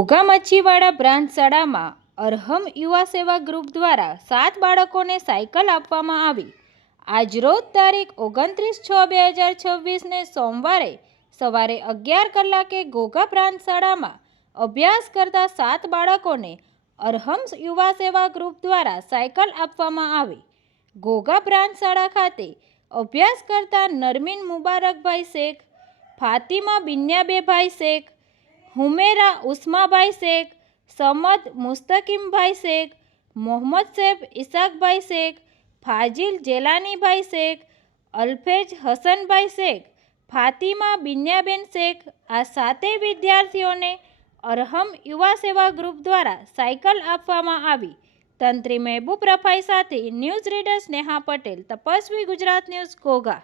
Ghogha મચ્છીવાડા branch શાળામાં અરહમ યુવા સેવા ગ્રુપ દ્વારા 7 બાળકોને સાયકલ આપવામાં આવી। આજરોજ તારીખ 29/6/2026ને સોમવારે સવારે 11 કલાકે ઘોઘા બ્રાન્ચ શાળામાં અભ્યાસ કરતા 7 બાળકોને અરહમ યુવા સેવા ગ્રુપ દ્વારા સાયકલ આપવામાં આવી। ઘોઘા બ્રાન્ચ શાળા ખાતે અભ્યાસ કરતા નરમીન મુબારકભાઈ શેખ, ફાતિમા બિન્યાબેભાઈ શેખ, હુમેરા ઉસ્માભાઈ શેખ, સમદ મુસ્તકીમભાઈ શેખ, મોહમ્મદ સૈફ ઇસાકભાઈ શેખ, ફાજીલ જેલાનીભાઈ શેખ, અલ્ફેજ હસનભાઈ શેખ, ફાતિમા બિન્યાબેન શેખ આ 7 વિદ્યાર્થીઓને અરહમ યુવા સેવા ગ્રુપ દ્વારા સાયકલ આપવામાં આવી। તંત્રી મહેબૂબ રફાઈ સાથે news reader Sneha Patel, Tapasvi Gujarat news, Ghogha.